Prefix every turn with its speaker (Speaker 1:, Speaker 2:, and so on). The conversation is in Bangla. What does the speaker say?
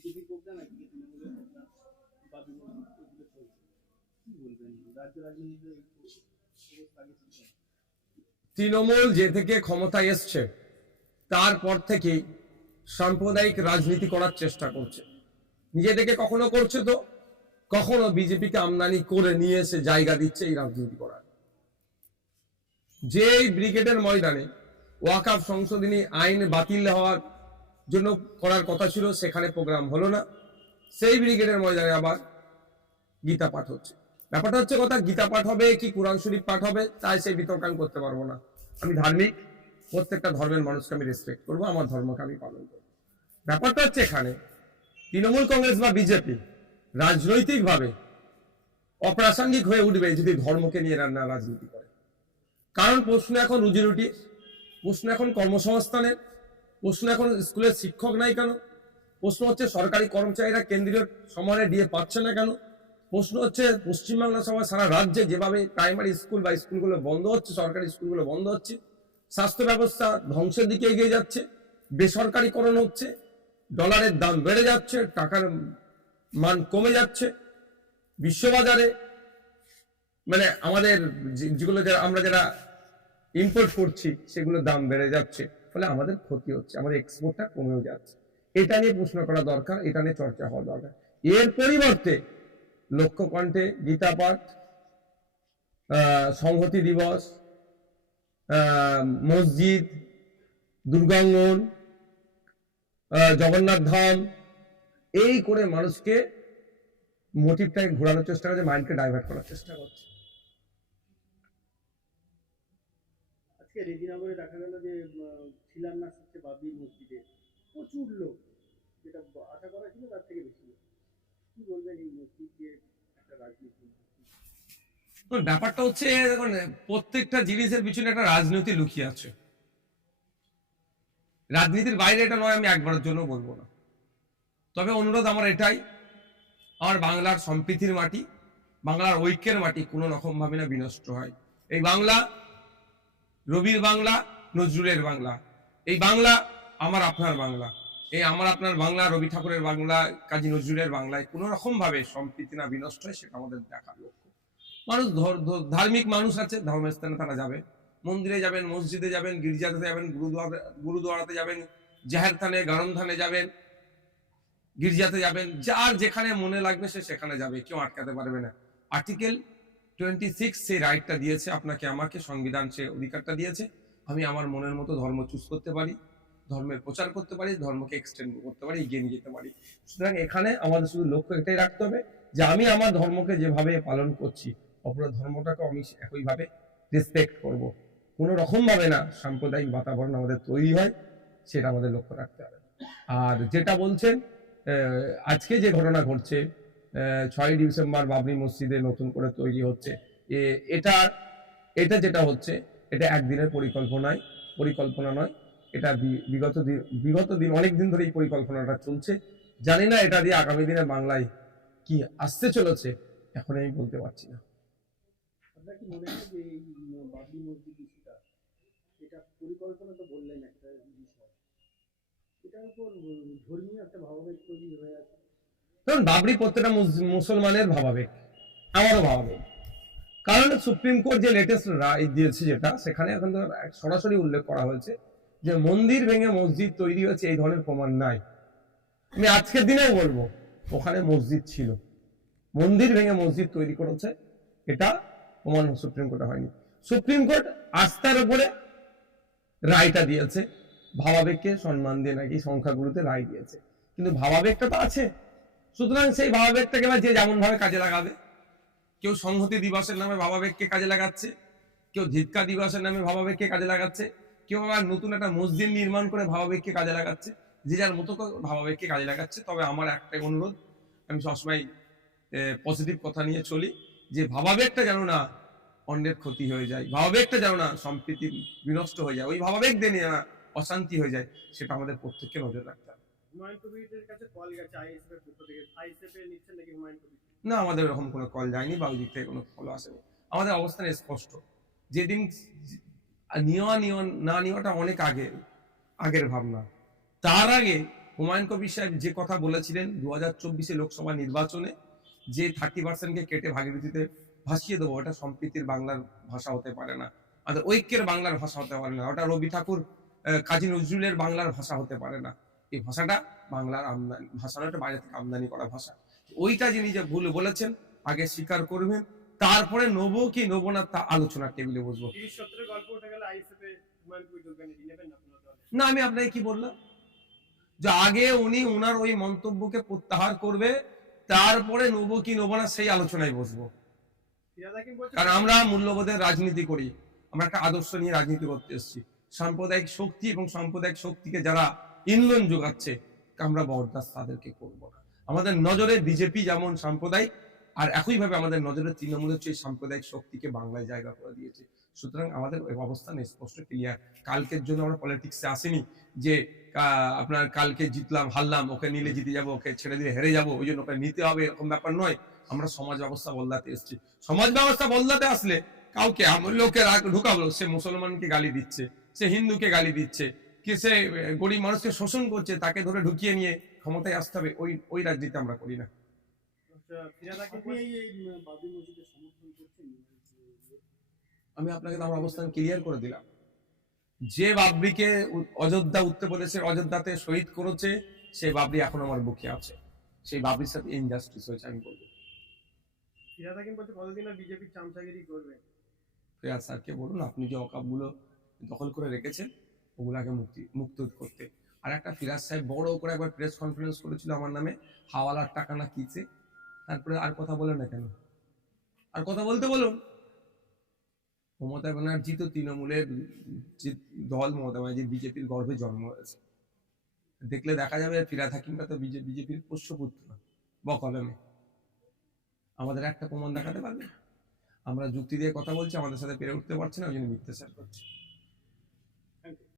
Speaker 1: তৃণমূল যে থেকে ক্ষমতায় এসছে তারপর থেকে সাম্প্রদায়িক রাজনীতি করার চেষ্টা করছে নিজে থেকে কখনো করছে তো কখনো বিজেপিকে আমদানি করে নিয়ে এসে জায়গা দিচ্ছে এই রাজনীতি করার যে ব্রিগেডের ময়দানে ওয়াকাফ সংশোধনী আইন বাতিল হওয়ার জন্য করার কথা ছিল সেখানে প্রোগ্রাম হলো না সেই ব্রিগেডের ময়দানে আবার গীতা পাঠ হচ্ছে ব্যাপারটা হচ্ছে কথা গীতা পাঠ হবে কি কোরআন শরীফ পাঠ হবে তাই সেই বিতর্ক আমি করতে পারবো না আমি ধার্মিক প্রত্যেকটা ধর্মের মানুষকে আমি রেসপেক্ট করবো আমার ধর্মকে আমি পালন করবো ব্যাপারটা হচ্ছে এখানে তৃণমূল কংগ্রেস বা বিজেপি রাজনৈতিকভাবে অপ্রাসঙ্গিক হয়ে উঠবে যদি ধর্মকে নিয়ে রান্না রাজনীতি করে কারণ প্রশ্ন এখন রুজি রুটি প্রশ্ন এখন কর্মসংস্থানের প্রশ্ন এখন স্কুলের শিক্ষক নাই কেন প্রশ্ন হচ্ছে সরকারি কর্মচারীরা কেন্দ্রীয় সমানে দিয়ে পাচ্ছে না কেন প্রশ্ন হচ্ছে পশ্চিমবাংলা সহ সারা রাজ্যে যেভাবে প্রাইমারি স্কুল বা স্কুলগুলো বন্ধ হচ্ছে সরকারি স্কুলগুলো বন্ধ হচ্ছে স্বাস্থ্য ব্যবস্থা ধ্বংসের দিকে এগিয়ে যাচ্ছে বেসরকারিকরণ হচ্ছে ডলারের দাম বেড়ে যাচ্ছে টাকার মান কমে যাচ্ছে বিশ্ববাজারে মানে আমাদের যেগুলো যারা আমরা যারা ইম্পোর্ট করছি সেগুলোর দাম বেড়ে যাচ্ছে ফলে আমাদের ক্ষতি হচ্ছে আমাদের এক্সপোর্টটা কমেও যাচ্ছে এটা নিয়ে প্রশ্ন করা দরকার এটা নিয়ে চর্চা হওয়া দরকার এর পরিবর্তে লক্ষ্য কণ্ঠে গীতা পাঠ সংহতি দিবস মসজিদ দুর্গাঙ্গন জগন্নাথ ধাম এই করে মানুষকে মোটিভটাকে ঘোরানোর চেষ্টা করছে মাইন্ডকে ডাইভার্ট করার চেষ্টা করছে আজকে রেজিনগরে দেখা গেল যে শিলান্যাস হচ্ছে বাবরি মসজিদে প্রচুর লোক যেটা আশা করা ছিল তার থেকে বেশি লোক কি বলবেন এই মসজিদ যে একটা রাজনীতি ব্যাপারটা হচ্ছে দেখুন প্রত্যেকটা জিনিসের পিছনে একটা রাজনীতি লুকিয়ে আছে রাজনীতির বাইরে এটা নয় আমি একবারের জন্য বলবো না তবে অনুরোধ আমার এটাই আমার বাংলার সম্প্রীতির মাটি বাংলার ঐক্যের মাটি কোনো রকম ভাবে না বিনষ্ট হয় এই বাংলা রবির বাংলা নজরুলের বাংলা এই বাংলা আমার আপনার বাংলা এই আমার আপনার বাংলা রবি ঠাকুরের বাংলা কাজী নজরুলের বাংলায় কোনো সম্প্রীতি না বিনষ্ট হয় সেটা আমাদের দেখার লক্ষ্য মানুষ ধার্মিক মানুষ আছে ধর্মস্থানে তারা যাবে মন্দিরে যাবেন মসজিদে যাবেন গির্জাতে যাবেন গুরুদুয়ারা গুরুদুয়ারাতে যাবেন জাহের থানে গারণ থানে যাবেন গির্জাতে যাবেন যার যেখানে মনে লাগবে সে সেখানে যাবে কেউ আটকাতে পারবে না আর্টিকেল টোয়েন্টি সিক্স সেই রাইটটা দিয়েছে আপনাকে আমাকে সংবিধান সে অধিকারটা দিয়েছে আমি আমার মনের মতো ধর্ম চুজ করতে পারি ধর্মের প্রচার করতে পারি ধর্মকে এক্সটেন্ড করতে পারি এগিয়ে নিয়ে যেতে পারি সুতরাং এখানে আমাদের শুধু লক্ষ্য এটাই রাখতে হবে যে আমি আমার ধর্মকে যেভাবে পালন করছি অপর ধর্মটাকে আমি একইভাবে রেসপেক্ট করব। কোনো রকমভাবে না সাম্প্রদায়িক বাতাবরণ আমাদের তৈরি হয় সেটা আমাদের লক্ষ্য রাখতে হবে আর যেটা বলছেন আজকে যে ঘটনা ঘটছে ছয় ডিসেম্বর বাবরি মসজিদে নতুন করে তৈরি হচ্ছে এটা এটা যেটা হচ্ছে এটা একদিনের পরিকল্পনায় পরিকল্পনা নয় এটা বিগত দিন বিগত দিন অনেক দিন ধরে এই পরিকল্পনাটা চলছে জানি না এটা দিয়ে আগামী দিনে বাংলায় কি আসতে চলেছে এখন আমি বলতে পারছি না কারণ বাবরি প্রত্যেকটা মুসলমানের ভাবাবেগ আমারও ভাবাবেগ কারণ সুপ্রিম কোর্ট যে লেটেস্ট রায় দিয়েছে যেটা সেখানে এখন সরাসরি উল্লেখ করা হয়েছে যে মন্দির ভেঙে মসজিদ তৈরি হয়েছে এই ধরনের প্রমাণ নাই আমি আজকের দিনেও বলবো ওখানে মসজিদ ছিল মন্দির ভেঙে মসজিদ তৈরি করেছে এটা প্রমাণ সুপ্রিম কোর্টে হয়নি সুপ্রিম কোর্ট আস্থার উপরে রায়টা দিয়েছে ভাবাবেগকে সম্মান দিয়ে নাকি সংখ্যাগুলোতে রায় দিয়েছে কিন্তু ভাবাবেগটা তো আছে সুতরাং সেই ভাবাবেগটাকে যে যে যেমনভাবে কাজে লাগাবে কেউ সংহতি দিবসের নামে ভাবাবেগকে কাজে লাগাচ্ছে কেউ ধিক্কা দিবসের নামে ভাবাবেগকে কাজে লাগাচ্ছে কেউ আবার নতুন একটা মসজিদ নির্মাণ করে ভাবাবেগকে কাজে লাগাচ্ছে যে যার মতো ভাবাবেগকে কাজে লাগাচ্ছে তবে আমার একটাই অনুরোধ আমি সবসময় পজিটিভ কথা নিয়ে চলি যে ভাবাবেগটা যেন না অন্যের ক্ষতি হয়ে যায় ভাবাবেগটা যেন না সম্প্রীতি বিনষ্ট হয়ে যায় ওই ভাবাবেগ দিয়ে না অশান্তি হয়ে যায় সেটা আমাদের প্রত্যেককে নজর রাখতে হবে না আমাদের এরকম কোনো কল যায়নি বা ওই থেকে কোনো ফলো আসেনি আমাদের অবস্থান স্পষ্ট যেদিন নেওয়া নেওয়া না নেওয়াটা অনেক আগে আগের ভাবনা তার আগে হুমায়ুন কবির সাহেব যে কথা বলেছিলেন দু হাজার চব্বিশে লোকসভা নির্বাচনে যে থার্টি পার্সেন্টকে কেটে ভাগীরথীতে ভাসিয়ে দেবো ওটা সম্প্রীতির বাংলার ভাষা হতে পারে না আমাদের ঐক্যের বাংলার ভাষা হতে পারে না ওটা রবি ঠাকুর কাজী নজরুলের বাংলার ভাষা হতে পারে না এই ভাষাটা বাংলার আমদানি ভাষাটা বাইরে থেকে আমদানি করা ভাষা ওইটা যিনি যে ভুল বলেছেন আগে স্বীকার করবেন তারপরে নব কি নব না তা আলোচনার টেবিলে বসবো না আমি আপনাকে কি বললাম যে আগে উনি ওনার ওই মন্তব্যকে প্রত্যাহার করবে তারপরে নব কি নব না সেই আলোচনায় বসবো কারণ আমরা মূল্যবোধের রাজনীতি করি আমরা একটা আদর্শ নিয়ে রাজনীতি করতে এসেছি সাম্প্রদায়িক শক্তি এবং সাম্প্রদায়িক শক্তিকে যারা ইন্ধন যোগাচ্ছে আমরা বরদাস তাদেরকে করবো না আমাদের নজরে বিজেপি যেমন সাম্প্রদায়িক আর একইভাবে আমাদের নজরে তৃণমূল হচ্ছে এই সাম্প্রদায়িক শক্তিকে বাংলায় জায়গা করে দিয়েছে সুতরাং আমাদের অবস্থান স্পষ্ট ক্লিয়ার কালকের জন্য আমরা পলিটিক্সে আসিনি যে আপনার কালকে জিতলাম হারলাম ওকে নিলে জিতে যাব ওকে ছেড়ে দিলে হেরে যাবো ওই জন্য ওকে নিতে হবে এরকম ব্যাপার নয় আমরা সমাজ ব্যবস্থা বদলাতে এসেছি সমাজ ব্যবস্থা বদলাতে আসলে কাউকে লোকের ঢুকাবো সে মুসলমানকে গালি দিচ্ছে সে হিন্দুকে গালি দিচ্ছে কি সে গরিব মানুষকে শোষণ করছে তাকে ধরে ঢুকিয়ে নিয়ে ক্ষমতায় আসতে হবে ওই ওই রাজনীতি আমরা করি না আচ্ছা, আমি আপনাকে আমার অবস্থান ক্লিয়ার করে দিলাম যে বাবরিকে অযোধ্যা উত্তরপ্রদেশের অযোধ্যাতে শহীদ করেছে সেই বাবরি এখন আমার বুকে আছে সেই বাবরির সাথে ইনজাস্টিস হয়েছে আমি বলবো ফিরাজ স্যারকে বলুন আপনি যে গুলো দখল করে রেখেছেন ওগুলাকে মুক্তি মুক্ত করতে আর একটা ফিরাজ সাহেব বড় করে একবার প্রেস কনফারেন্স করেছিল আমার নামে হাওয়ালার টাকা না কিছে তারপরে আর কথা বলে না কেন আর কথা বলতে বলুন মমতা ব্যানার্জি তো তৃণমূলের যে দল মমতা ব্যানার্জি বিজেপির গর্ভে জন্ম হয়েছে দেখলে দেখা যাবে ফিরাদ হাকিমরা তো বিজেপির পোষ্যপুত্র বকলমে আমাদের একটা প্রমাণ দেখাতে পারবে আমরা যুক্তি দিয়ে কথা বলছি আমাদের সাথে পেরে উঠতে পারছি না ওই জন্য মিথ্যাচার করছি